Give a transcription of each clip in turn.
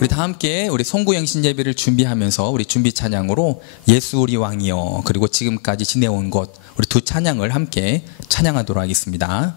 우리 다 함께 우리 송구영신 예배를 준비하면서 우리 준비 찬양으로 예수 우리 왕이여, 그리고 지금까지 지내온 것, 우리 두 찬양을 함께 찬양하도록 하겠습니다.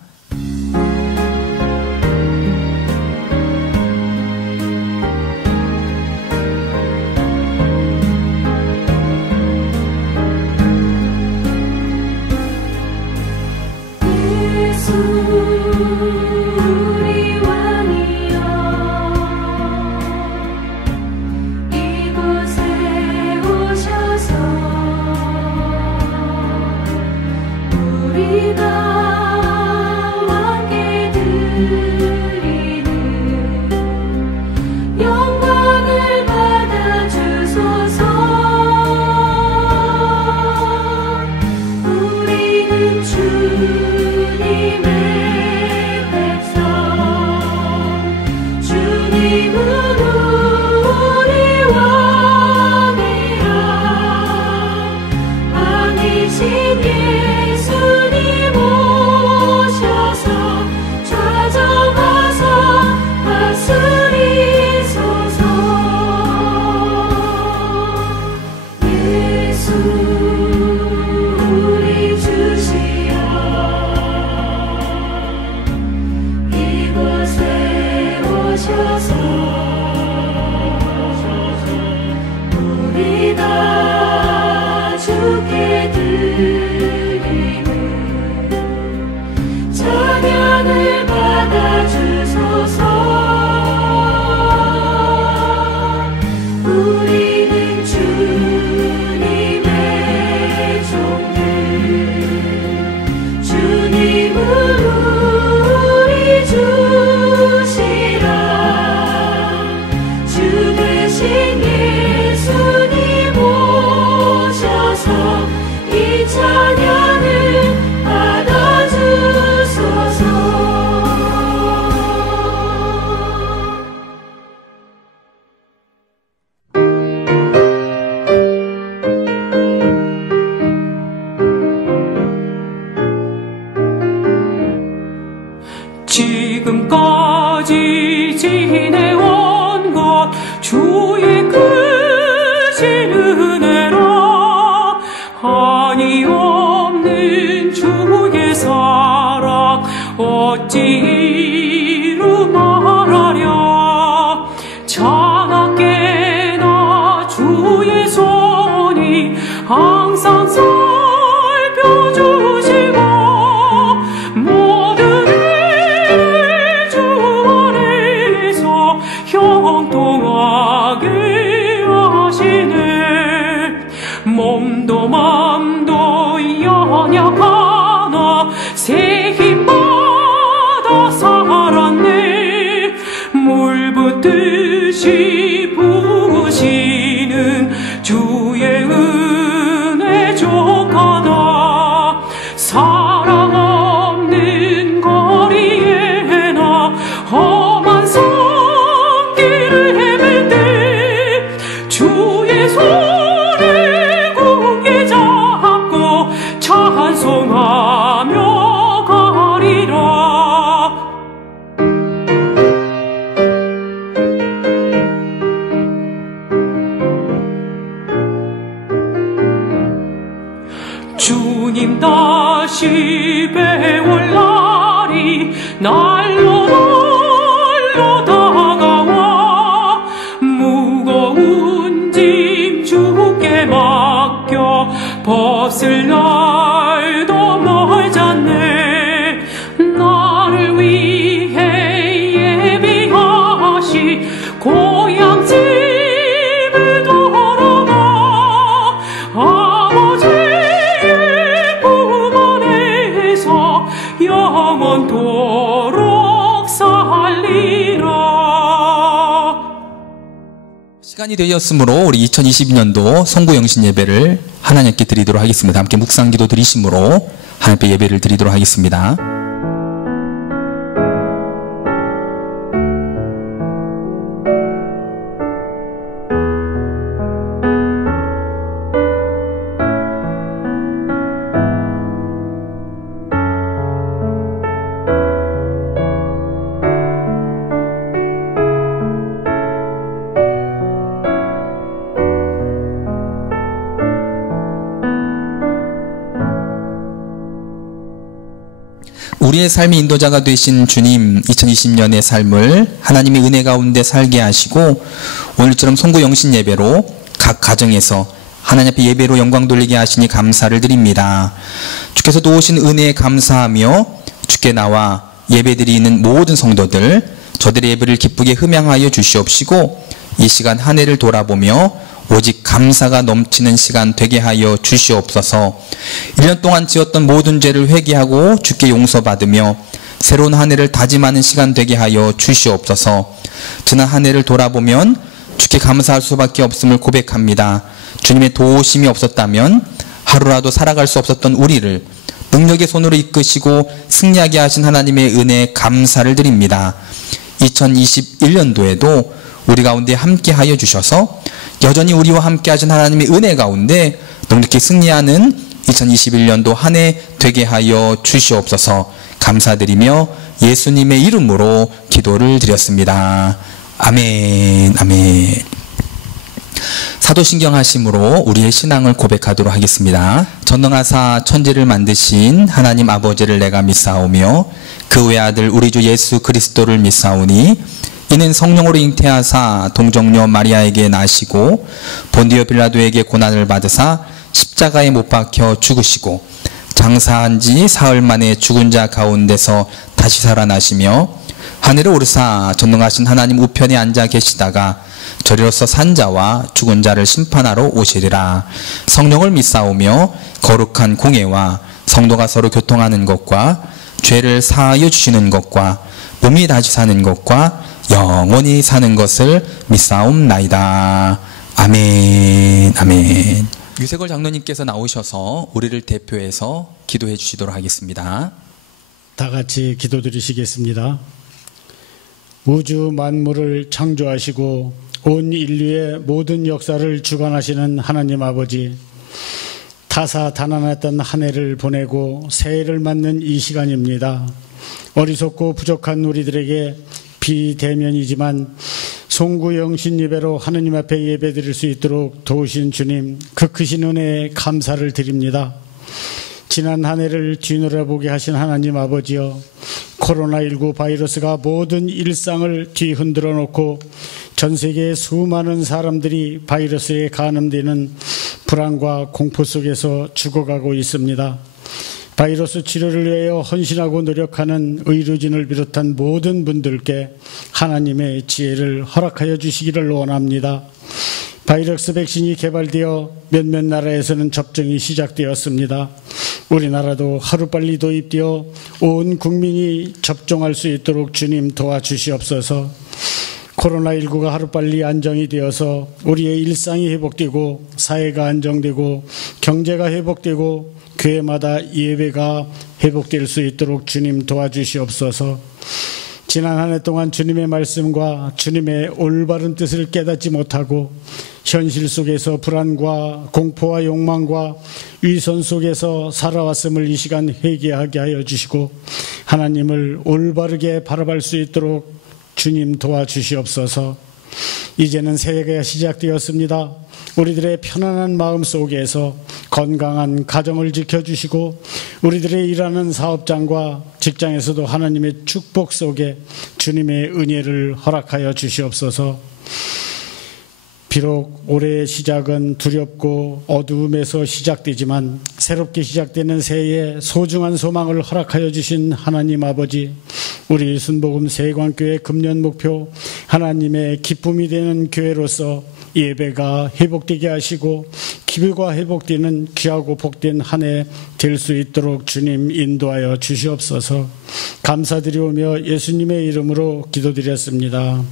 지금까지 지내온 것 주의 크신 은혜라, 한이 없는 주의 사랑 어찌 이루 말하랴. 차갑게나 주의 손이 항상 살펴주시고 모든 일을 주 안에서 형통하게 하시네. 몸도 맘도 연약하나 새 힘 받아 살았네. 물 붓듯이 부으시는 주의 은혜 족하다. 사랑 없는 거리에 나 험한 손길을 헤맬 때 주의 손을 굳게 잡고 찬송하며 가리라. 주님 다시 배울 날이 날로 다가와 무거운 짐 주께 맡겨 벗을 날도 멀잖네. 나를 위해 예비하시 고향 집을 돌아가 아버지의 품 안에서 영원토록 살리라. 시간이 되었으므로 우리 2022년도 송구영신 예배를 하나님께 드리도록 하겠습니다. 함께 묵상기도 드리심으로 하나님께 예배를 드리도록 하겠습니다. 우리의 삶의 인도자가 되신 주님, 2020년의 삶을 하나님의 은혜 가운데 살게 하시고 오늘처럼 송구 영신 예배로 각 가정에서 하나님 앞에 예배로 영광 돌리게 하시니 감사를 드립니다. 주께서 도우신 은혜에 감사하며 주께 나와 예배드리는 모든 성도들, 저들의 예배를 기쁘게 흠양하여 주시옵시고 이 시간 한 해를 돌아보며 오직 감사가 넘치는 시간 되게 하여 주시옵소서. 1년 동안 지었던 모든 죄를 회개하고 주께 용서받으며 새로운 한 해를 다짐하는 시간 되게 하여 주시옵소서. 지난 한 해를 돌아보면 주께 감사할 수밖에 없음을 고백합니다. 주님의 도우심이 없었다면 하루라도 살아갈 수 없었던 우리를 능력의 손으로 이끄시고 승리하게 하신 하나님의 은혜에 감사를 드립니다. 2021년도에도 우리 가운데 함께하여 주셔서 여전히 우리와 함께하신 하나님의 은혜 가운데 넉넉히 승리하는 2021년도 한 해 되게 하여 주시옵소서. 감사드리며 예수님의 이름으로 기도를 드렸습니다. 아멘. 아멘. 사도신경 하심으로 우리의 신앙을 고백하도록 하겠습니다. 전능하사 천지를 만드신 하나님 아버지를 내가 믿사오며 그 외아들 우리 주 예수 그리스도를 믿사오니 이는 성령으로 잉태하사 동정녀 마리아에게 나시고 본디오 빌라도에게 고난을 받으사 십자가에 못 박혀 죽으시고 장사한 지 사흘 만에 죽은 자 가운데서 다시 살아나시며 하늘에 오르사 전능하신 하나님 우편에 앉아 계시다가 저리로서 산 자와 죽은 자를 심판하러 오시리라. 성령을 믿사오며 거룩한 공예와 성도가 서로 교통하는 것과 죄를 사하여 주시는 것과 몸이 다시 사는 것과 영원히 사는 것을 믿사옵나이다. 아멘. 아멘. 유세걸 장로님께서 나오셔서 우리를 대표해서 기도해 주시도록 하겠습니다. 다 같이 기도드리시겠습니다. 우주 만물을 창조하시고 온 인류의 모든 역사를 주관하시는 하나님 아버지, 다사다난했던 한 해를 보내고 새해를 맞는 이 시간입니다. 어리석고 부족한 우리들에게 비대면이지만 송구 영신 예배로 하느님 앞에 예배드릴 수 있도록 도우신 주님, 그 크신 은혜에 감사를 드립니다. 지난 한 해를 뒤돌아보게 하신 하나님 아버지여, 코로나19 바이러스가 모든 일상을 뒤흔들어 놓고 전 세계의 수많은 사람들이 바이러스에 감염되는 불안과 공포 속에서 죽어가고 있습니다. 바이러스 치료를 위하여 헌신하고 노력하는 의료진을 비롯한 모든 분들께 하나님의 지혜를 허락하여 주시기를 원합니다. 바이러스 백신이 개발되어 몇몇 나라에서는 접종이 시작되었습니다. 우리나라도 하루빨리 도입되어 온 국민이 접종할 수 있도록 주님 도와주시옵소서. 코로나19가 하루빨리 안정이 되어서 우리의 일상이 회복되고 사회가 안정되고 경제가 회복되고 교회마다 예배가 회복될 수 있도록 주님 도와주시옵소서. 지난 한 해 동안 주님의 말씀과 주님의 올바른 뜻을 깨닫지 못하고 현실 속에서 불안과 공포와 욕망과 위선 속에서 살아왔음을 이 시간 회개하게 하여 주시고 하나님을 올바르게 바라볼 수 있도록 주님 도와주시옵소서. 이제는 새해가 시작되었습니다. 우리들의 편안한 마음 속에서 건강한 가정을 지켜주시고 우리들의 일하는 사업장과 직장에서도 하나님의 축복 속에 주님의 은혜를 허락하여 주시옵소서. 비록 올해의 시작은 두렵고 어두움에서 시작되지만 새롭게 시작되는 새해에 소중한 소망을 허락하여 주신 하나님 아버지, 우리 순복음 세관교회 금년 목표 하나님의 기쁨이 되는 교회로서 예배가 회복되게 하시고 기부가 회복되는 귀하고 복된 한 해 될 수 있도록 주님 인도하여 주시옵소서. 감사드리오며 예수님의 이름으로 기도드렸습니다.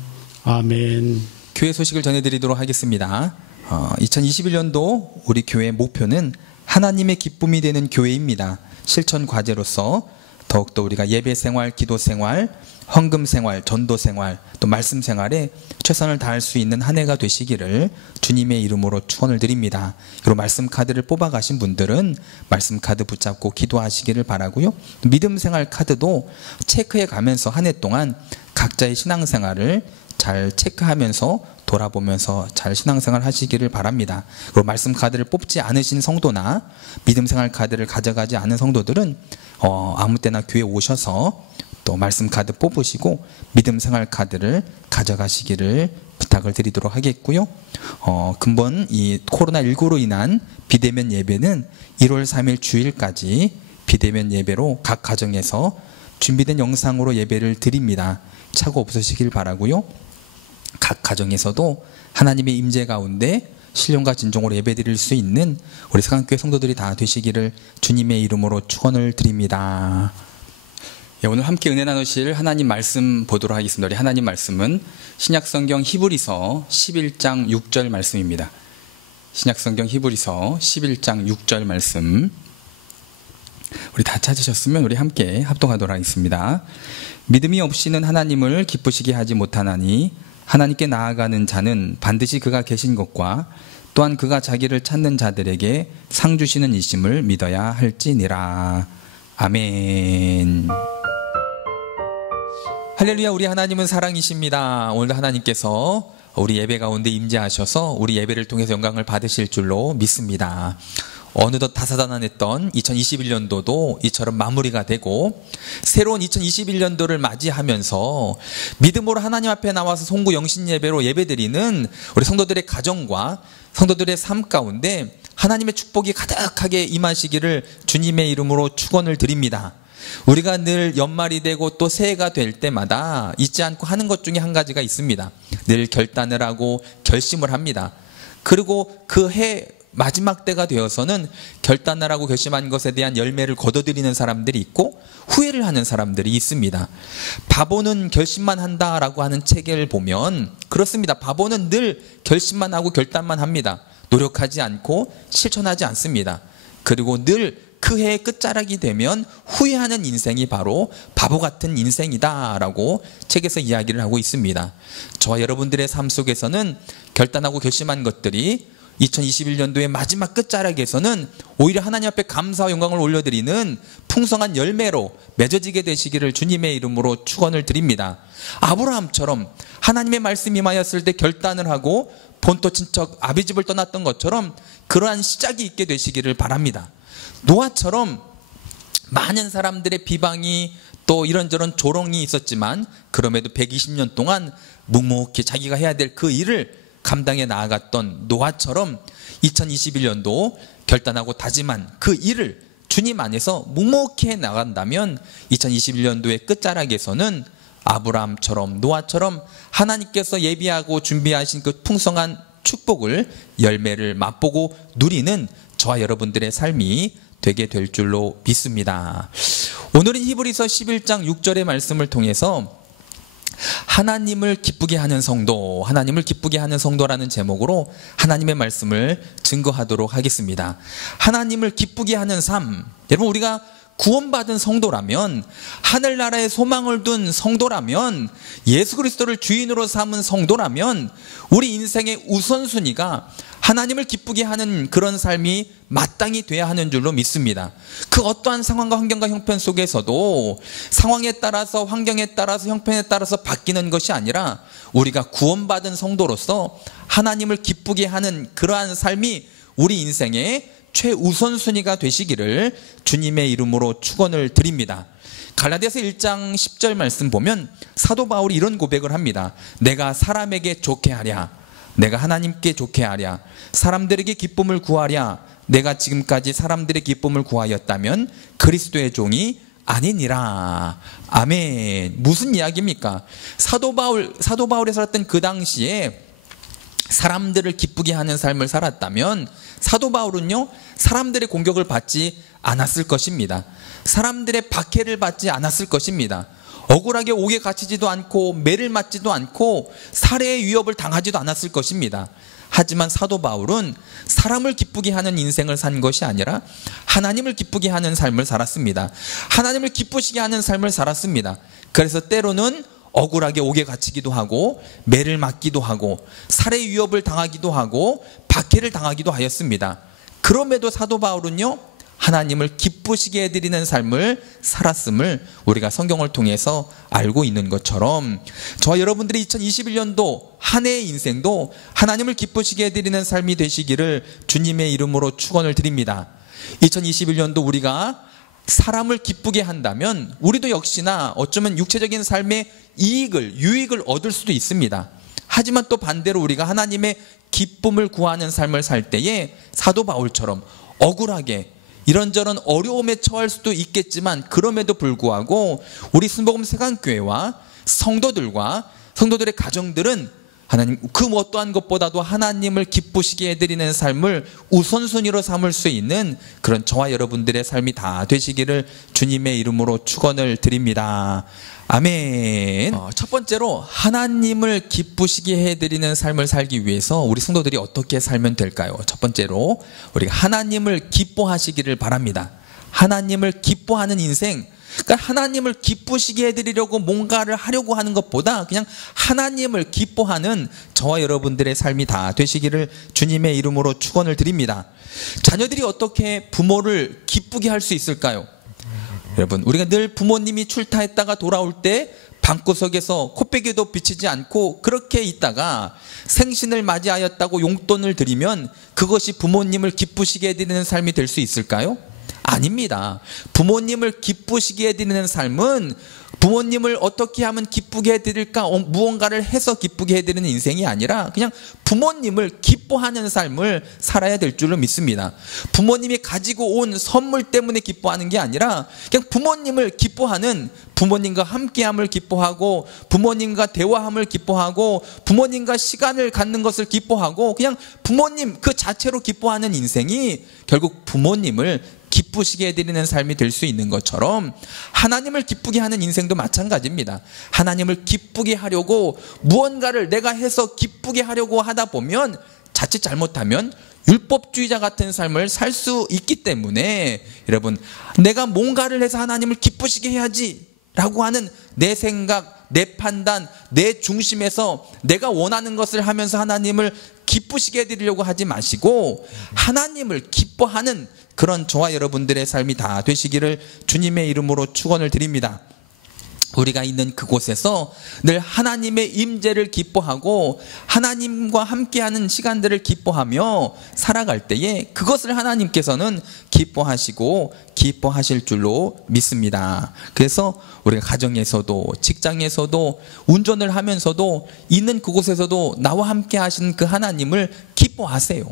아멘. 교회 소식을 전해드리도록 하겠습니다. 2021년도 우리 교회의 목표는 하나님의 기쁨이 되는 교회입니다. 실천 과제로서 더욱더 우리가 예배 생활, 기도 생활, 헌금 생활, 전도 생활, 또 말씀 생활에 최선을 다할 수 있는 한 해가 되시기를 주님의 이름으로 축원을 드립니다. 그리고 말씀 카드를 뽑아가신 분들은 말씀 카드 붙잡고 기도하시기를 바라고요. 믿음 생활 카드도 체크해 가면서 한 해 동안 각자의 신앙 생활을 잘 체크하면서 돌아보면서 잘 신앙생활 하시기를 바랍니다. 그리고 말씀 카드를 뽑지 않으신 성도나 믿음생활 카드를 가져가지 않은 성도들은 아무 때나 교회 오셔서 또 말씀 카드 뽑으시고 믿음생활 카드를 가져가시기를 부탁을 드리도록 하겠고요. 근본 이 코로나19로 인한 비대면 예배는 1월 3일 주일까지 비대면 예배로 각 가정에서 준비된 영상으로 예배를 드립니다. 착오 없으시길 바라고요. 각 가정에서도 하나님의 임재 가운데 신령과 진정으로 예배드릴 수 있는 우리 서강교회 성도들이 다 되시기를 주님의 이름으로 축원을 드립니다. 오늘 함께 은혜 나누실 하나님 말씀 보도록 하겠습니다. 우리 하나님 말씀은 신약성경 히브리서 11장 6절 말씀입니다. 신약성경 히브리서 11장 6절 말씀, 우리 다 찾으셨으면 우리 함께 합동하도록 하겠습니다. 믿음이 없이는 하나님을 기쁘시게 하지 못하나니 하나님께 나아가는 자는 반드시 그가 계신 것과 또한 그가 자기를 찾는 자들에게 상 주시는 이심을 믿어야 할지니라. 아멘. 할렐루야. 우리 하나님은 사랑이십니다. 오늘도 하나님께서 우리 예배 가운데 임재하셔서 우리 예배를 통해서 영광을 받으실 줄로 믿습니다. 어느덧 다사다난했던 2021년도도 이처럼 마무리가 되고 새로운 2021년도를 맞이하면서 믿음으로 하나님 앞에 나와서 송구 영신 예배로 예배드리는 우리 성도들의 가정과 성도들의 삶 가운데 하나님의 축복이 가득하게 임하시기를 주님의 이름으로 축원을 드립니다. 우리가 늘 연말이 되고 또 새해가 될 때마다 잊지 않고 하는 것 중에 한 가지가 있습니다. 늘 결단을 하고 결심을 합니다. 그리고 그 해 마지막 때가 되어서는 결단을 하고 결심한 것에 대한 열매를 거둬들이는 사람들이 있고 후회를 하는 사람들이 있습니다. 바보는 결심만 한다라고 하는 책을 보면 그렇습니다. 바보는 늘 결심만 하고 결단만 합니다. 노력하지 않고 실천하지 않습니다. 그리고 늘 그 해의 끝자락이 되면 후회하는 인생이 바로 바보 같은 인생이다라고 책에서 이야기를 하고 있습니다. 저와 여러분들의 삶 속에서는 결단하고 결심한 것들이 2021년도의 마지막 끝자락에서는 오히려 하나님 앞에 감사와 영광을 올려드리는 풍성한 열매로 맺어지게 되시기를 주님의 이름으로 축원을 드립니다. 아브라함처럼 하나님의 말씀이 임하였을 때 결단을 하고 본토 친척 아비집을 떠났던 것처럼 그러한 시작이 있게 되시기를 바랍니다. 노아처럼 많은 사람들의 비방이 또 이런저런 조롱이 있었지만 그럼에도 120년 동안 묵묵히 자기가 해야 될 그 일을 감당해 나아갔던 노아처럼 2021년도 결단하고 다짐한 그 일을 주님 안에서 묵묵히 해 나간다면 2021년도의 끝자락에서는 아브라함처럼 노아처럼 하나님께서 예비하고 준비하신 그 풍성한 축복을 열매를 맛보고 누리는 저와 여러분들의 삶이 되게 될 줄로 믿습니다. 오늘은 히브리서 11장 6절의 말씀을 통해서 하나님을 기쁘게 하는 성도, 하나님을 기쁘게 하는 성도라는 제목으로 하나님의 말씀을 증거하도록 하겠습니다. 하나님을 기쁘게 하는 삶, 여러분 우리가 구원받은 성도라면, 하늘나라에 소망을 둔 성도라면, 예수 그리스도를 주인으로 삼은 성도라면 우리 인생의 우선순위가 하나님을 기쁘게 하는 그런 삶이 마땅히 돼야 하는 줄로 믿습니다. 그 어떠한 상황과 환경과 형편 속에서도 상황에 따라서 환경에 따라서 형편에 따라서 바뀌는 것이 아니라 우리가 구원받은 성도로서 하나님을 기쁘게 하는 그러한 삶이 우리 인생의 최우선순위가 되시기를 주님의 이름으로 축원을 드립니다. 갈라디아서 1장 10절 말씀 보면 사도 바울이 이런 고백을 합니다. 내가 사람에게 좋게 하랴, 내가 하나님께 좋게 하랴, 사람들에게 기쁨을 구하랴, 내가 지금까지 사람들의 기쁨을 구하였다면 그리스도의 종이 아니니라. 아멘. 무슨 이야기입니까? 사도 바울이 살았던 그 당시에 사람들을 기쁘게 하는 삶을 살았다면 사도 바울은요 사람들의 공격을 받지 않았을 것입니다. 사람들의 박해를 받지 않았을 것입니다. 억울하게 옥에 갇히지도 않고 매를 맞지도 않고 살해의 위협을 당하지도 않았을 것입니다. 하지만 사도 바울은 사람을 기쁘게 하는 인생을 산 것이 아니라 하나님을 기쁘게 하는 삶을 살았습니다. 하나님을 기쁘시게 하는 삶을 살았습니다. 그래서 때로는 억울하게 옥에 갇히기도 하고 매를 맞기도 하고 살해의 위협을 당하기도 하고 박해를 당하기도 하였습니다. 그럼에도 사도 바울은요 하나님을 기쁘시게 해드리는 삶을 살았음을 우리가 성경을 통해서 알고 있는 것처럼, 저와 여러분들이 2021년도 한 해의 인생도 하나님을 기쁘시게 해드리는 삶이 되시기를 주님의 이름으로 축원을 드립니다. 2021년도 우리가 사람을 기쁘게 한다면 우리도 역시나 어쩌면 육체적인 삶의 유익을 얻을 수도 있습니다. 하지만 또 반대로 우리가 하나님의 기쁨을 구하는 삶을 살 때에 사도 바울처럼 억울하게 이런저런 어려움에 처할 수도 있겠지만, 그럼에도 불구하고 우리 순복음 세강교회와 성도들의 가정들은 하나님 그 어떠한 것보다도 하나님을 기쁘시게 해드리는 삶을 우선순위로 삼을 수 있는 그런 저와 여러분들의 삶이 다 되시기를 주님의 이름으로 축원을 드립니다. 아멘. 첫 번째로 하나님을 기쁘시게 해드리는 삶을 살기 위해서 우리 성도들이 어떻게 살면 될까요? 첫 번째로 우리가 하나님을 기뻐하시기를 바랍니다. 하나님을 기뻐하는 인생, 그러니까 하나님을 기쁘시게 해드리려고 뭔가를 하려고 하는 것보다 그냥 하나님을 기뻐하는 저와 여러분들의 삶이 다 되시기를 주님의 이름으로 축원을 드립니다. 자녀들이 어떻게 부모를 기쁘게 할 수 있을까요? 여러분, 우리가 늘 부모님이 출타했다가 돌아올 때 방구석에서 코빼기도 비치지 않고 그렇게 있다가 생신을 맞이하였다고 용돈을 드리면 그것이 부모님을 기쁘시게 해드리는 삶이 될 수 있을까요? 아닙니다. 부모님을 기쁘시게 해드리는 삶은 부모님을 어떻게 하면 기쁘게 해드릴까, 무언가를 해서 기쁘게 해드리는 인생이 아니라 그냥 부모님을 기뻐하는 삶을 살아야 될 줄로 믿습니다. 부모님이 가지고 온 선물 때문에 기뻐하는 게 아니라 그냥 부모님을 기뻐하는, 부모님과 함께함을 기뻐하고 부모님과 대화함을 기뻐하고 부모님과 시간을 갖는 것을 기뻐하고 그냥 부모님 그 자체로 기뻐하는 인생이 결국 부모님을 기쁘시게 해드리는 삶이 될 수 있는 것처럼, 하나님을 기쁘게 하는 인생도 마찬가지입니다. 하나님을 기쁘게 하려고 무언가를 내가 해서 기쁘게 하려고 하다 보면 자칫 잘못하면 율법주의자 같은 삶을 살 수 있기 때문에, 여러분, 내가 뭔가를 해서 하나님을 기쁘시게 해야지 라고 하는 내 생각, 내 판단, 내 중심에서 내가 원하는 것을 하면서 하나님을 기쁘시게 해드리려고 하지 마시고 하나님을 기뻐하는 그런 저와 여러분들의 삶이 다 되시기를 주님의 이름으로 축원을 드립니다. 우리가 있는 그곳에서 늘 하나님의 임재를 기뻐하고 하나님과 함께하는 시간들을 기뻐하며 살아갈 때에 그것을 하나님께서는 기뻐하시고 기뻐하실 줄로 믿습니다. 그래서 우리가 가정에서도 직장에서도 운전을 하면서도 있는 그곳에서도 나와 함께 하신 그 하나님을 기뻐하세요.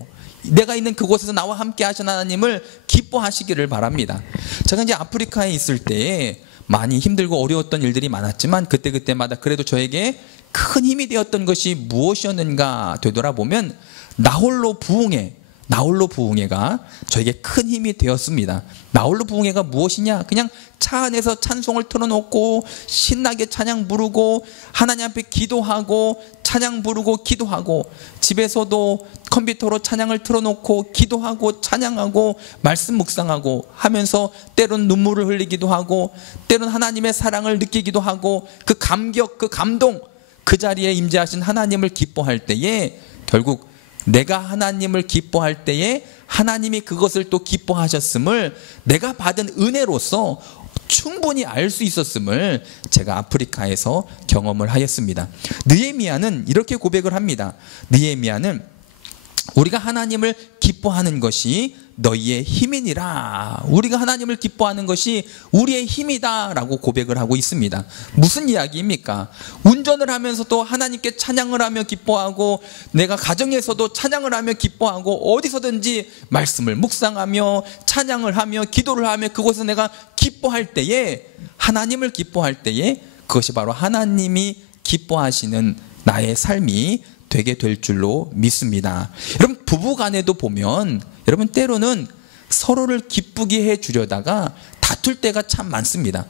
내가 있는 그곳에서 나와 함께 하신 하나님을 기뻐하시기를 바랍니다. 제가 이제 아프리카에 있을 때에 많이 힘들고 어려웠던 일들이 많았지만 그때마다 그래도 저에게 큰 힘이 되었던 것이 무엇이었는가 되돌아보면 나홀로 부흥회가 저에게 큰 힘이 되었습니다. 나홀로 부흥회가 무엇이냐? 그냥 차 안에서 찬송을 틀어놓고 신나게 찬양 부르고 하나님 앞에 기도하고 찬양 부르고 기도하고, 집에서도 컴퓨터로 찬양을 틀어놓고 기도하고 찬양하고 말씀 묵상하고 하면서 때론 눈물을 흘리기도 하고 때론 하나님의 사랑을 느끼기도 하고 그 감격, 그 감동, 그 자리에 임재하신 하나님을 기뻐할 때에 결국 내가 하나님을 기뻐할 때에 하나님이 그것을 또 기뻐하셨음을 내가 받은 은혜로서 충분히 알 수 있었음을 제가 아프리카에서 경험을 하였습니다. 느헤미야는 이렇게 고백을 합니다. 느헤미야는 우리가 하나님을 기뻐하는 것이 너희의 힘이니라. 우리가 하나님을 기뻐하는 것이 우리의 힘이다 라고 고백을 하고 있습니다. 무슨 이야기입니까? 운전을 하면서도 하나님께 찬양을 하며 기뻐하고, 내가 가정에서도 찬양을 하며 기뻐하고, 어디서든지 말씀을 묵상하며 찬양을 하며 기도를 하며 그곳에서 내가 기뻐할 때에, 하나님을 기뻐할 때에 그것이 바로 하나님이 기뻐하시는 나의 삶이 되게 될 줄로 믿습니다. 여러분, 부부간에도 보면 여러분 때로는 서로를 기쁘게 해주려다가 다툴 때가 참 많습니다.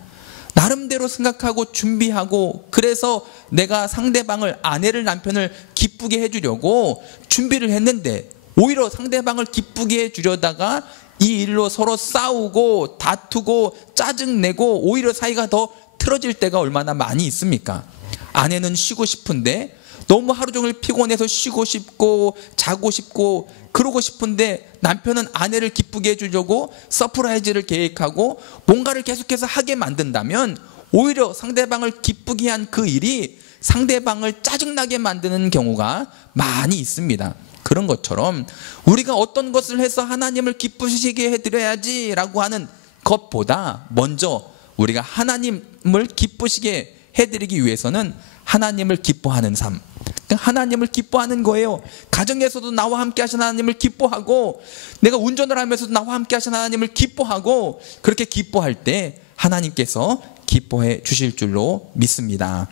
나름대로 생각하고 준비하고, 그래서 내가 상대방을, 아내를, 남편을 기쁘게 해주려고 준비를 했는데 오히려 상대방을 기쁘게 해주려다가 이 일로 서로 싸우고 다투고 짜증내고 오히려 사이가 더 틀어질 때가 얼마나 많이 있습니까? 아내는 쉬고 싶은데 너무 하루 종일 피곤해서 쉬고 싶고 자고 싶고 그러고 싶은데 남편은 아내를 기쁘게 해주려고 서프라이즈를 계획하고 뭔가를 계속해서 하게 만든다면 오히려 상대방을 기쁘게 한 그 일이 상대방을 짜증나게 만드는 경우가 많이 있습니다. 그런 것처럼 우리가 어떤 것을 해서 하나님을 기쁘시게 해드려야지 라고 하는 것보다 먼저 우리가 하나님을 기쁘시게 해드리기 위해서는 하나님을 기뻐하는 삶, 하나님을 기뻐하는 거예요. 가정에서도 나와 함께 하신 하나님을 기뻐하고, 내가 운전을 하면서도 나와 함께 하신 하나님을 기뻐하고, 그렇게 기뻐할 때 하나님께서 기뻐해 주실 줄로 믿습니다.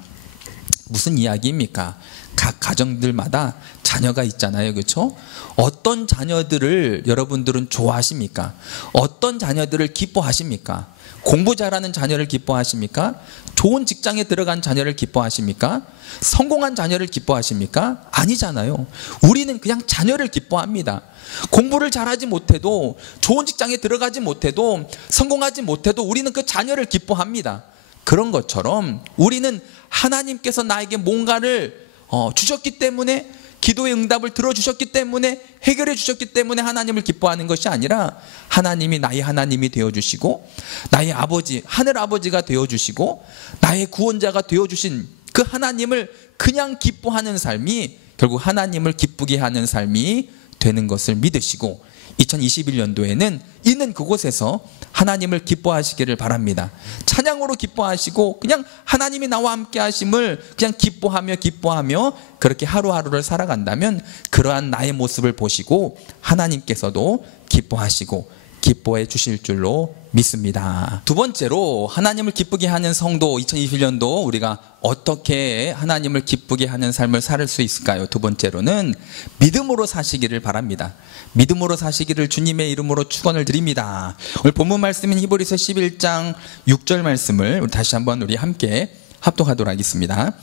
무슨 이야기입니까? 각 가정들마다 자녀가 있잖아요, 그렇죠? 어떤 자녀들을 여러분들은 좋아하십니까? 어떤 자녀들을 기뻐하십니까? 공부 잘하는 자녀를 기뻐하십니까? 좋은 직장에 들어간 자녀를 기뻐하십니까? 성공한 자녀를 기뻐하십니까? 아니잖아요. 우리는 그냥 자녀를 기뻐합니다. 공부를 잘하지 못해도, 좋은 직장에 들어가지 못해도, 성공하지 못해도 우리는 그 자녀를 기뻐합니다. 그런 것처럼 우리는 하나님께서 나에게 뭔가를 주셨기 때문에, 기도의 응답을 들어주셨기 때문에, 해결해 주셨기 때문에 하나님을 기뻐하는 것이 아니라, 하나님이 나의 하나님이 되어주시고 나의 아버지, 하늘아버지가 되어주시고 나의 구원자가 되어주신 그 하나님을 그냥 기뻐하는 삶이 결국 하나님을 기쁘게 하는 삶이 되는 것을 믿으시고, 2021년도에는 있는 그곳에서 하나님을 기뻐하시기를 바랍니다. 찬양으로 기뻐하시고 그냥 하나님이 나와 함께 하심을 그냥 기뻐하며 그렇게 하루하루를 살아간다면 그러한 나의 모습을 보시고 하나님께서도 기뻐하시고 기뻐해 주실 줄로 믿습니다. 두 번째로 하나님을 기쁘게 하는 성도, 2021년도 우리가 어떻게 하나님을 기쁘게 하는 삶을 살 수 있을까요? 두 번째로는 믿음으로 사시기를 바랍니다. 믿음으로 사시기를 주님의 이름으로 축원을 드립니다. 오늘 본문 말씀인 히브리서 11장 6절 말씀을 다시 한번 우리 함께 합독하도록 하겠습니다.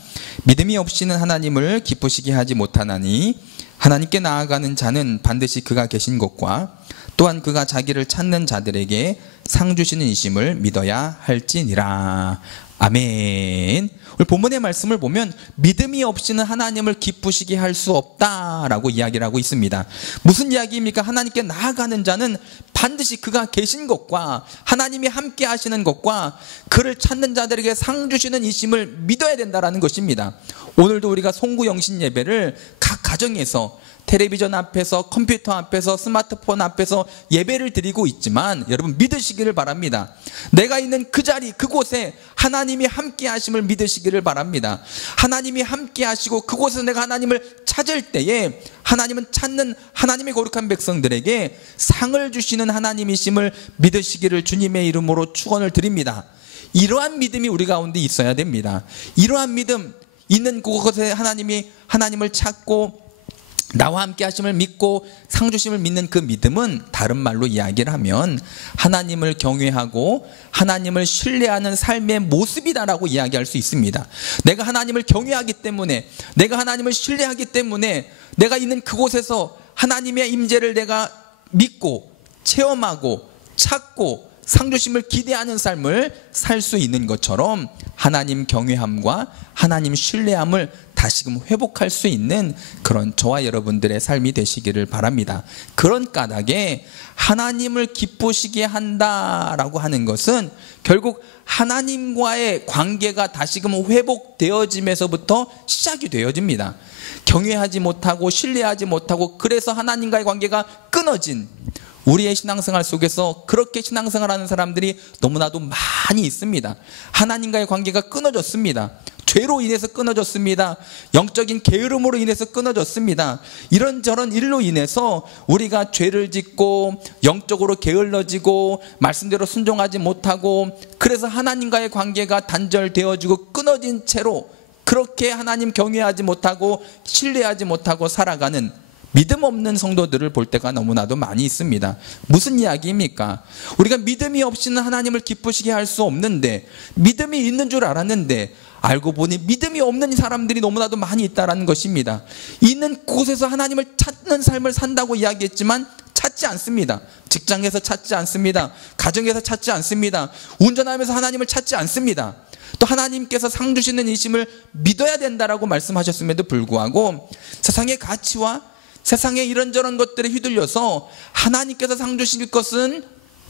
믿음이 없이는 하나님을 기쁘시게 하지 못하나니 하나님께 나아가는 자는 반드시 그가 계신 것과 또한 그가 자기를 찾는 자들에게 상 주시는 이심을 믿어야 할지니라. 아멘. 오늘 본문의 말씀을 보면 믿음이 없이는 하나님을 기쁘시게 할 수 없다라고 이야기를 하고 있습니다. 무슨 이야기입니까? 하나님께 나아가는 자는 반드시 그가 계신 것과 하나님이 함께 하시는 것과 그를 찾는 자들에게 상 주시는 이심을 믿어야 된다라는 것입니다. 오늘도 우리가 송구영신 예배를 각 가정에서 텔레비전 앞에서, 컴퓨터 앞에서, 스마트폰 앞에서 예배를 드리고 있지만 여러분 믿으시기를 바랍니다. 내가 있는 그 자리, 그곳에 하나님이 함께 하심을 믿으시기를 바랍니다. 하나님이 함께 하시고 그곳에서 내가 하나님을 찾을 때에 하나님은 찾는 하나님의 거룩한 백성들에게 상을 주시는 하나님이심을 믿으시기를 주님의 이름으로 축원을 드립니다. 이러한 믿음이 우리 가운데 있어야 됩니다. 이러한 믿음, 있는 그곳에 하나님을 찾고 나와 함께 하심을 믿고 상 주심을 믿는 그 믿음은 다른 말로 이야기를 하면 하나님을 경외하고 하나님을 신뢰하는 삶의 모습이다라고 이야기할 수 있습니다. 내가 하나님을 경외하기 때문에, 내가 하나님을 신뢰하기 때문에 내가 있는 그곳에서 하나님의 임재를 내가 믿고 체험하고 찾고 상주심을 기대하는 삶을 살 수 있는 것처럼 하나님 경외함과 하나님 신뢰함을 다시금 회복할 수 있는 그런 저와 여러분들의 삶이 되시기를 바랍니다. 그런 까닭에 하나님을 기쁘시게 한다라고 하는 것은 결국 하나님과의 관계가 다시금 회복되어짐에서부터 시작이 되어집니다. 경외하지 못하고 신뢰하지 못하고 그래서 하나님과의 관계가 끊어진 우리의 신앙생활 속에서 그렇게 신앙생활하는 사람들이 너무나도 많이 있습니다. 하나님과의 관계가 끊어졌습니다. 죄로 인해서 끊어졌습니다. 영적인 게으름으로 인해서 끊어졌습니다. 이런저런 일로 인해서 우리가 죄를 짓고 영적으로 게을러지고 말씀대로 순종하지 못하고 그래서 하나님과의 관계가 단절되어지고 끊어진 채로 그렇게 하나님 경외하지 못하고 신뢰하지 못하고 살아가는 믿음 없는 성도들을 볼 때가 너무나도 많이 있습니다. 무슨 이야기입니까? 우리가 믿음이 없이는 하나님을 기쁘시게 할 수 없는데, 믿음이 있는 줄 알았는데 알고 보니 믿음이 없는 사람들이 너무나도 많이 있다는 것입니다. 있는 곳에서 하나님을 찾는 삶을 산다고 이야기했지만 찾지 않습니다. 직장에서 찾지 않습니다. 가정에서 찾지 않습니다. 운전하면서 하나님을 찾지 않습니다. 또 하나님께서 상 주시는 이심을 믿어야 된다라고 말씀하셨음에도 불구하고 세상의 가치와 세상의 이런저런 것들에 휘둘려서 하나님께서 상 주실 것은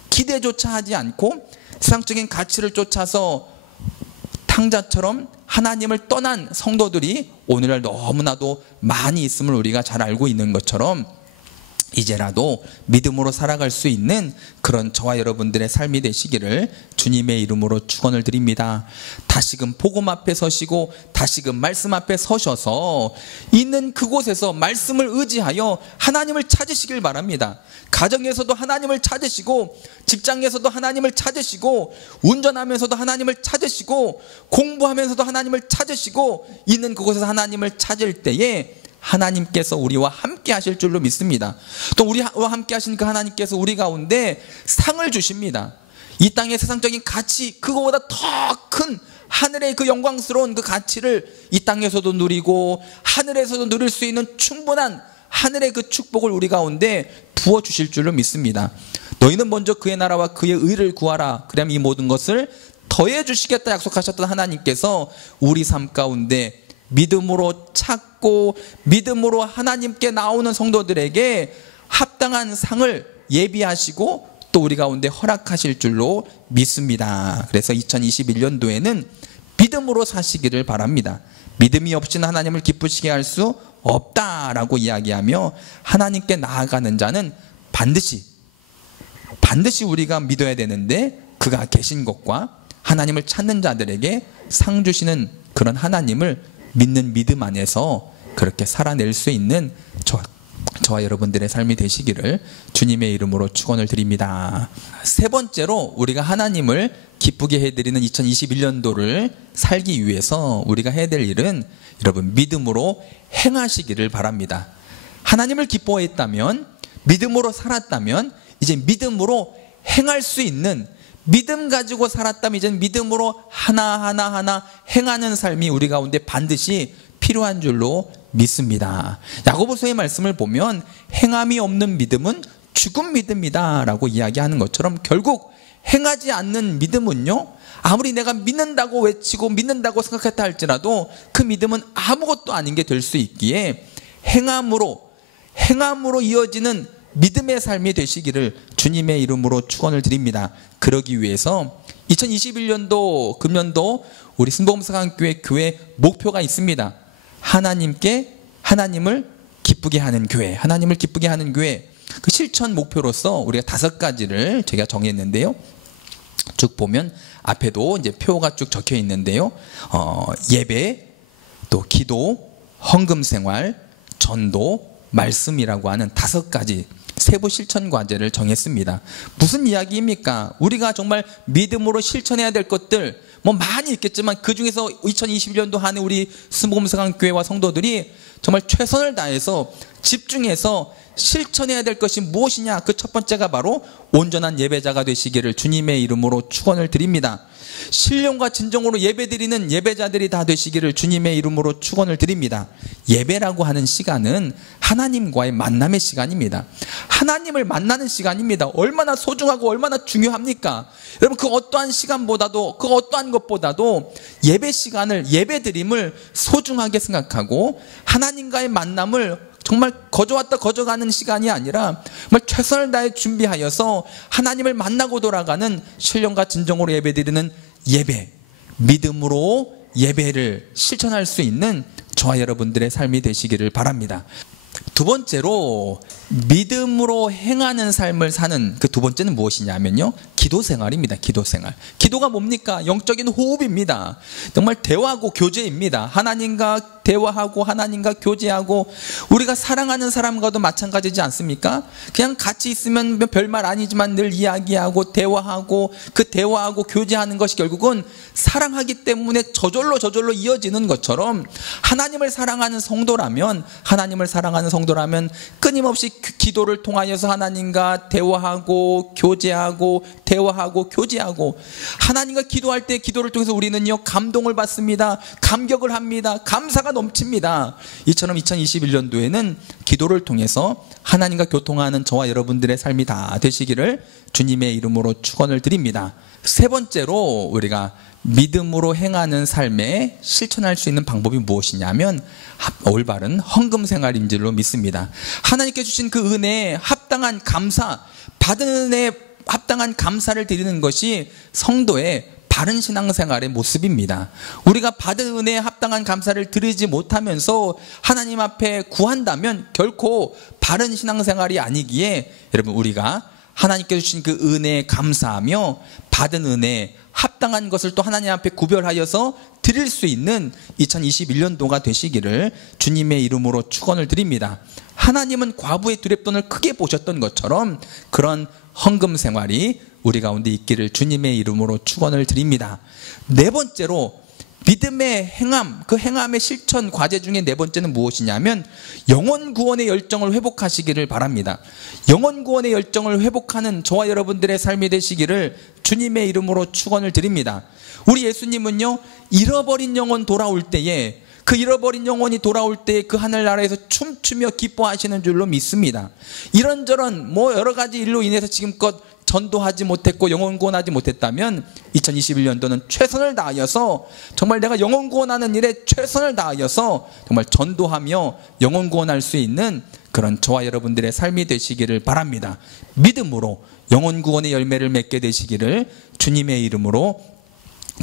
기대조차 하지 않고 세상적인 가치를 쫓아서 탕자처럼 하나님을 떠난 성도들이 오늘날 너무나도 많이 있음을 우리가 잘 알고 있는 것처럼 이제라도 믿음으로 살아갈 수 있는 그런 저와 여러분들의 삶이 되시기를 주님의 이름으로 축원을 드립니다. 다시금 복음 앞에 서시고 다시금 말씀 앞에 서셔서 있는 그곳에서 말씀을 의지하여 하나님을 찾으시길 바랍니다. 가정에서도 하나님을 찾으시고 직장에서도 하나님을 찾으시고 운전하면서도 하나님을 찾으시고 공부하면서도 하나님을 찾으시고 있는 그곳에서 하나님을 찾을 때에 하나님께서 우리와 함께 하실 줄로 믿습니다. 또 우리와 함께 하신 그 하나님께서 우리 가운데 상을 주십니다. 이 땅의 세상적인 가치, 그거보다 더 큰 하늘의 그 영광스러운 그 가치를 이 땅에서도 누리고 하늘에서도 누릴 수 있는 충분한 하늘의 그 축복을 우리 가운데 부어주실 줄로 믿습니다. 너희는 먼저 그의 나라와 그의 의를 구하라. 그러면 이 모든 것을 더해 주시겠다 약속하셨던 하나님께서 우리 삶 가운데 믿음으로 찾고 믿음으로 하나님께 나오는 성도들에게 합당한 상을 예비하시고 또 우리 가운데 허락하실 줄로 믿습니다. 그래서 2021년도에는 믿음으로 사시기를 바랍니다. 믿음이 없이는 하나님을 기쁘시게 할 수 없다라고 이야기하며 하나님께 나아가는 자는 반드시 우리가 믿어야 되는데 그가 계신 것과 하나님을 찾는 자들에게 상 주시는 그런 하나님을 믿는 믿음 안에서 그렇게 살아낼 수 있는 저와 여러분들의 삶이 되시기를 주님의 이름으로 축원을 드립니다. 세 번째로 우리가 하나님을 기쁘게 해드리는 2021년도를 살기 위해서 우리가 해야 될 일은 여러분 믿음으로 행하시기를 바랍니다. 하나님을 기뻐했다면 믿음으로 살았다면 이제 믿음으로 행할 수 있는 믿음 가지고 살았다면 이제는 믿음으로 하나하나 행하는 삶이 우리 가운데 반드시 필요한 줄로 믿습니다. 야고보서의 말씀을 보면 행함이 없는 믿음은 죽은 믿음이다 라고 이야기하는 것처럼 결국 행하지 않는 믿음은요, 아무리 내가 믿는다고 외치고 믿는다고 생각했다 할지라도 그 믿음은 아무것도 아닌 게 될 수 있기에 행함으로 이어지는 믿음의 삶이 되시기를 주님의 이름으로 축원을 드립니다. 그러기 위해서 2021년도 금년도 우리 순복음사랑교회 교회 목표가 있습니다. 하나님을 기쁘게 하는 교회, 하나님을 기쁘게 하는 교회. 그 실천 목표로서 우리가 5가지를 제가 정했는데요. 쭉 보면 앞에도 이제 표가 쭉 적혀 있는데요. 예배, 또 기도, 헌금 생활, 전도, 말씀이라고 하는 5가지 세부 실천 과제를 정했습니다. 무슨 이야기입니까? 우리가 정말 믿음으로 실천해야 될 것들 많이 있겠지만 그 중에서 2021년도 한 해 우리 순복음사랑교회와 성도들이 정말 최선을 다해서 집중해서 실천해야 될 것이 무엇이냐? 그 첫 번째가 바로 온전한 예배자가 되시기를 주님의 이름으로 축원을 드립니다. 신령과 진정으로 예배드리는 예배자들이 다 되시기를 주님의 이름으로 축원을 드립니다. 예배라고 하는 시간은 하나님과의 만남의 시간입니다. 하나님을 만나는 시간입니다. 얼마나 소중하고 얼마나 중요합니까? 여러분, 그 어떠한 시간보다도, 그 어떠한 것보다도 예배 시간을, 예배드림을 소중하게 생각하고 하나님과의 만남을 정말 거저왔다 거저가는 시간이 아니라 정말 최선을 다해 준비하여서 하나님을 만나고 돌아가는 신령과 진정으로 예배드리는 예배, 믿음으로 예배를 실천할 수 있는 저와 여러분들의 삶이 되시기를 바랍니다. 두 번째로 믿음으로 행하는 삶을 사는 그 두 번째는 무엇이냐면요, 기도 생활입니다. 기도 생활. 기도가 뭡니까? 영적인 호흡입니다. 정말 대화하고 교제입니다. 하나님과 대화하고 하나님과 교제하고, 우리가 사랑하는 사람과도 마찬가지지 않습니까? 그냥 같이 있으면 별말 아니지만 늘 이야기하고 대화하고, 그 대화하고 교제하는 것이 결국은 사랑하기 때문에 저절로 이어지는 것처럼 하나님을 사랑하는 성도라면 끊임없이 그 기도를 통하여서 하나님과 대화하고 교제하고 하나님과 기도할 때 기도를 통해서 우리는요 감동을 받습니다. 감격을 합니다. 감사가 넘칩니다. 이처럼 2021년도에는 기도를 통해서 하나님과 교통하는 저와 여러분들의 삶이 다 되시기를 주님의 이름으로 축원을 드립니다. 세 번째로 우리가 믿음으로 행하는 삶에 실천할 수 있는 방법이 무엇이냐면 올바른 헌금 생활인 줄로 믿습니다. 하나님께 주신 그 은혜에 합당한 감사, 받은 은혜에 합당한 감사를 드리는 것이 성도의 바른 신앙생활의 모습입니다. 우리가 받은 은혜에 합당한 감사를 드리지 못하면서 하나님 앞에 구한다면 결코 바른 신앙생활이 아니기에 여러분, 우리가 하나님께 주신 그 은혜에 감사하며 받은 은혜에 합당한 것을 또 하나님 앞에 구별하여서 드릴 수 있는 2021년도가 되시기를 주님의 이름으로 축원을 드립니다. 하나님은 과부의 두렵돈을 크게 보셨던 것처럼 그런 헌금 생활이 우리 가운데 있기를 주님의 이름으로 축원을 드립니다. 네 번째로 믿음의 행함, 그 행함의 실천 과제 중에 네 번째는 무엇이냐면 영혼 구원의 열정을 회복하시기를 바랍니다. 영혼 구원의 열정을 회복하는 저와 여러분들의 삶이 되시기를 주님의 이름으로 축원을 드립니다. 우리 예수님은요, 잃어버린 영혼 돌아올 때에, 그 잃어버린 영혼이 돌아올 때에 그 하늘나라에서 춤추며 기뻐하시는 줄로 믿습니다. 이런저런 여러 가지 일로 인해서 지금껏 전도하지 못했고 영혼 구원하지 못했다면 2021년도는 최선을 다하여서, 정말 내가 영혼 구원하는 일에 최선을 다하여서 정말 전도하며 영혼 구원할 수 있는 그런 저와 여러분들의 삶이 되시기를 바랍니다. 믿음으로 영혼 구원의 열매를 맺게 되시기를 주님의 이름으로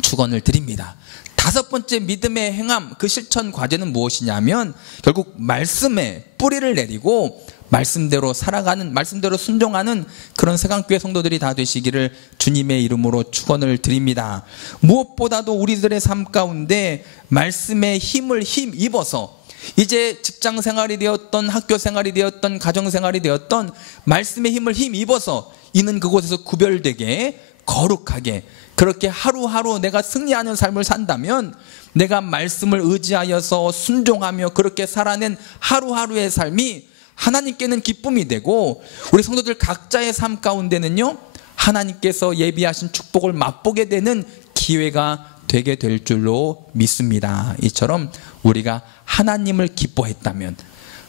축원을 드립니다. 다섯 번째 믿음의 행함, 그 실천 과제는 무엇이냐면 결국 말씀에 뿌리를 내리고 말씀대로 살아가는, 말씀대로 순종하는 그런 세강교회 성도들이 다 되시기를 주님의 이름으로 축원을 드립니다. 무엇보다도 우리들의 삶 가운데 말씀의 힘을 힘입어서 이제 직장 생활이 되었던, 학교 생활이 되었던, 가정 생활이 되었던 말씀의 힘을 힘입어서 있는 그곳에서 구별되게 거룩하게 그렇게 하루하루 내가 승리하는 삶을 산다면, 내가 말씀을 의지하여서 순종하며 그렇게 살아낸 하루하루의 삶이 하나님께는 기쁨이 되고, 우리 성도들 각자의 삶 가운데는요, 하나님께서 예비하신 축복을 맛보게 되는 기회가 되게 될 줄로 믿습니다. 이처럼 우리가 하나님을 기뻐했다면,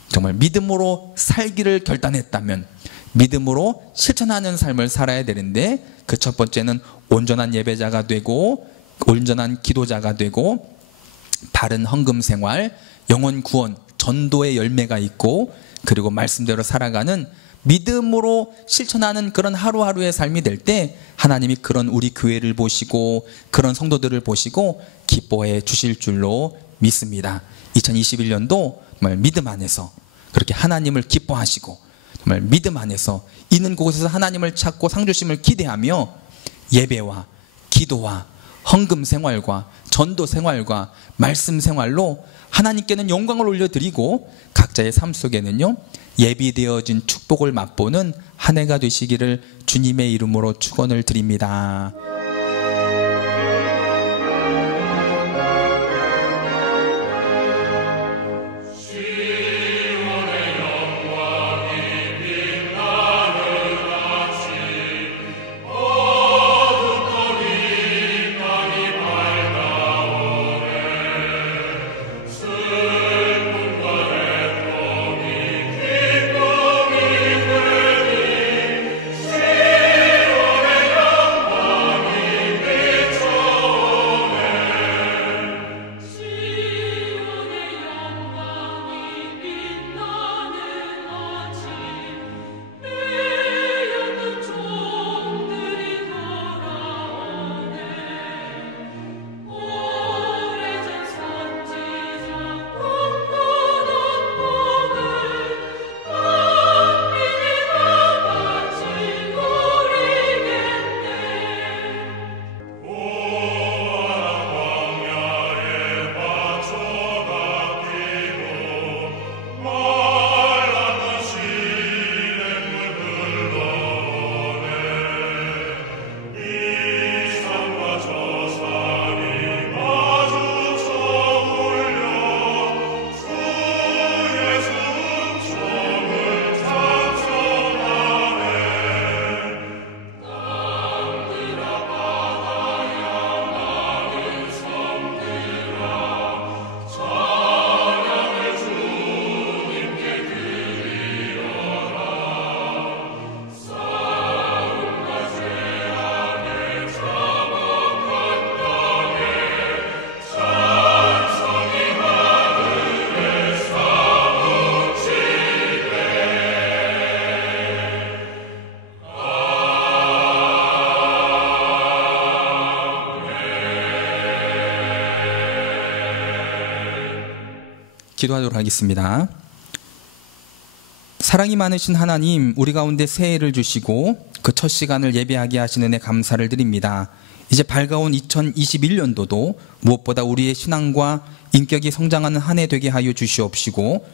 정말 믿음으로 살기를 결단했다면 믿음으로 실천하는 삶을 살아야 되는데, 그 첫 번째는 온전한 예배자가 되고 온전한 기도자가 되고 바른 헌금 생활, 영혼 구원, 전도의 열매가 있고, 그리고 말씀대로 살아가는 믿음으로 실천하는 그런 하루하루의 삶이 될 때 하나님이 그런 우리 교회를 보시고 그런 성도들을 보시고 기뻐해 주실 줄로 믿습니다. 2021년도 정말 믿음 안에서 그렇게 하나님을 기뻐하시고 정말 믿음 안에서 있는 곳에서 하나님을 찾고 상주심을 기대하며 예배와 기도와 헌금 생활과 전도 생활과 말씀 생활로 하나님께는 영광을 올려드리고 각자의 삶 속에는요, 예비되어진 축복을 맛보는 한 해가 되시기를 주님의 이름으로 축원을 드립니다. 기도하도록 하겠습니다. 사랑이 많으신 하나님, 우리 가운데 새해를 주시고 그 첫 시간을 예배하게 하시는 은혜 감사를 드립니다. 이제 밝아온 2021년도도 무엇보다 우리의 신앙과 인격이 성장하는 한 해 되게 하여 주시옵시고,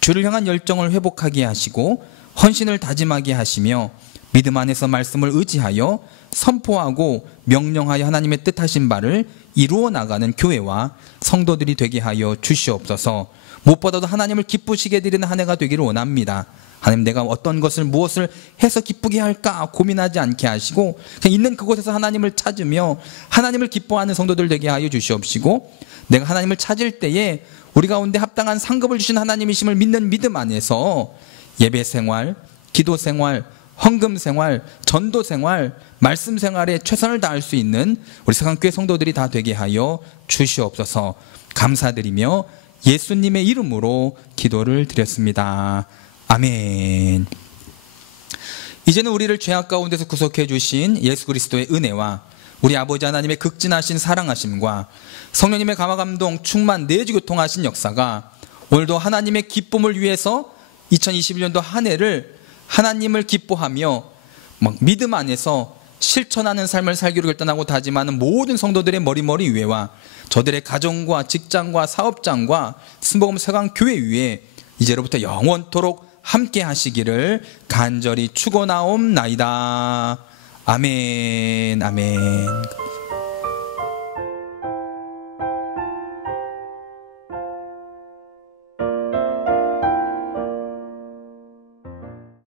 주를 향한 열정을 회복하게 하시고 헌신을 다짐하게 하시며 믿음 안에서 말씀을 의지하여 선포하고 명령하여 하나님의 뜻하신 바를 이루어 나가는 교회와 성도들이 되게 하여 주시옵소서. 무엇보다도 하나님을 기쁘시게 드리는 한 해가 되기를 원합니다. 하나님, 내가 어떤 것을 무엇을 해서 기쁘게 할까 고민하지 않게 하시고 그냥 있는 그곳에서 하나님을 찾으며 하나님을 기뻐하는 성도들 되게 하여 주시옵시고, 내가 하나님을 찾을 때에 우리 가운데 합당한 상급을 주신 하나님이심을 믿는 믿음 안에서 예배 생활, 기도 생활, 헌금 생활, 전도 생활, 말씀 생활에 최선을 다할 수 있는 우리 세강교회 성도들이 다 되게 하여 주시옵소서. 감사드리며 예수님의 이름으로 기도를 드렸습니다. 아멘. 이제는 우리를 죄악 가운데서 구속해 주신 예수 그리스도의 은혜와 우리 아버지 하나님의 극진하신 사랑하심과 성령님의 감화감동 충만 내주교통하신 역사가 오늘도 하나님의 기쁨을 위해서 2021년도 한 해를 하나님을 기뻐하며 믿음 안에서 실천하는 삶을 살기로 결단하고 다짐하는 모든 성도들의 머리머리 위에와 저들의 가정과 직장과 사업장과 순복음 세강교회 위에 이제로부터 영원토록 함께 하시기를 간절히 축원하옵나이다. 아멘. 아멘.